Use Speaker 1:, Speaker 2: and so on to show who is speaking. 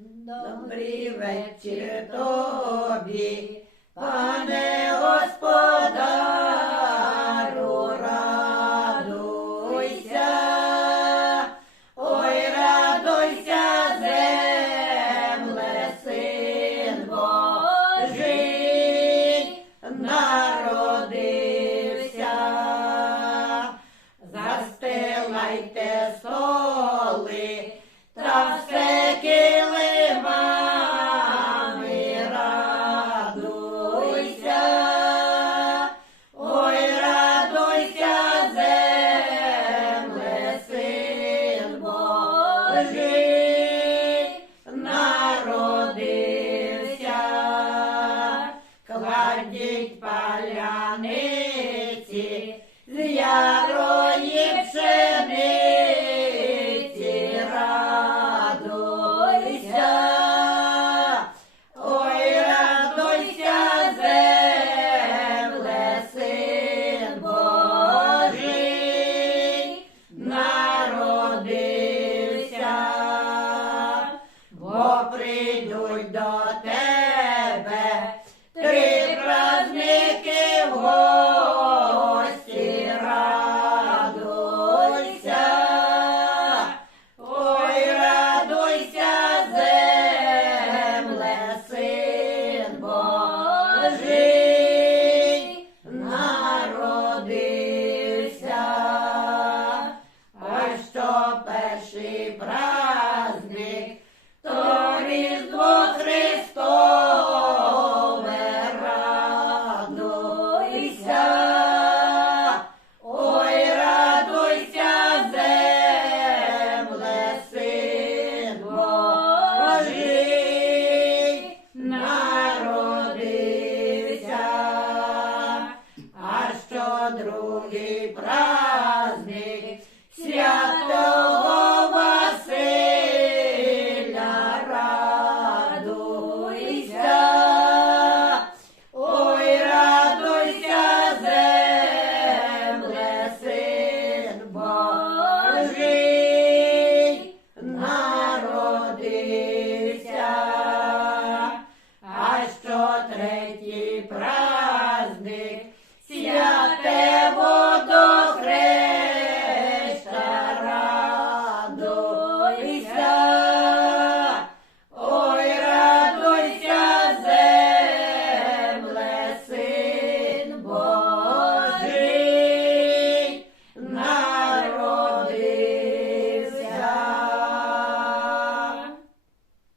Speaker 1: Добрий вечір тобі, пане господарю, радуйся, ой, радуйся, земле, син Божий народився, застилайте соли та все. радіть поляни.